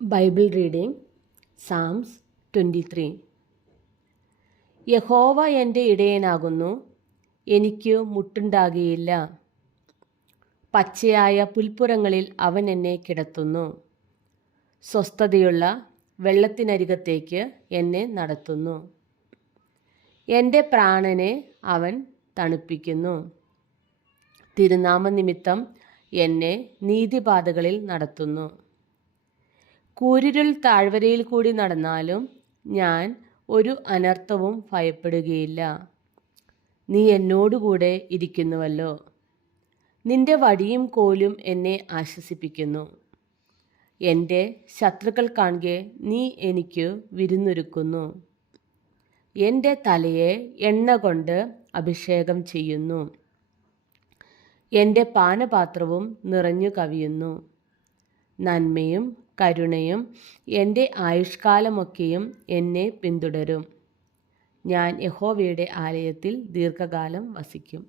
Bible reading സാംസ് 23. യഹോവ എൻ്റെ ഇടയനാകുന്നു, എനിക്ക് മുട്ടുണ്ടാകുകയില്ല. പച്ചയായ പുൽപ്പുറങ്ങളിൽ അവൻ എന്നെ കിടത്തുന്നു. സ്വസ്ഥതയുള്ള വെള്ളത്തിനരികത്തേക്ക് എന്നെ നടത്തുന്നു. എൻ്റെ പ്രാണനെ അവൻ തണുപ്പിക്കുന്നു. തിരുനാമനിമിത്തം എന്നെ നീതിപാതകളിൽ നടത്തുന്നു. കൂരിരുൾ താഴ്വരയിൽ കൂടി നടന്നാലും ഞാൻ ഒരു അനർത്ഥവും ഭയപ്പെടുകയില്ല. നീ എന്നോടുകൂടെ ഇരിക്കുന്നുവല്ലോ. നിന്റെ വടിയും കോലും എന്നെ ആശ്വസിപ്പിക്കുന്നു. എൻ്റെ ശത്രുക്കൾ കാണെ നീ എനിക്ക് വിരുന്നൊരുക്കുന്നു. എൻ്റെ തലയെ എണ്ണ കൊണ്ട് അഭിഷേകം ചെയ്യുന്നു. എൻ്റെ പാനപാത്രവും നിറഞ്ഞു കവിയുന്നു. നന്മയും കരുണയും എൻ്റെ ആയുഷ്കാലമൊക്കെയും എന്നെ പിന്തുടരും. ഞാൻ യഹോവയുടെ ആലയത്തിൽ ദീർഘകാലം വസിക്കും.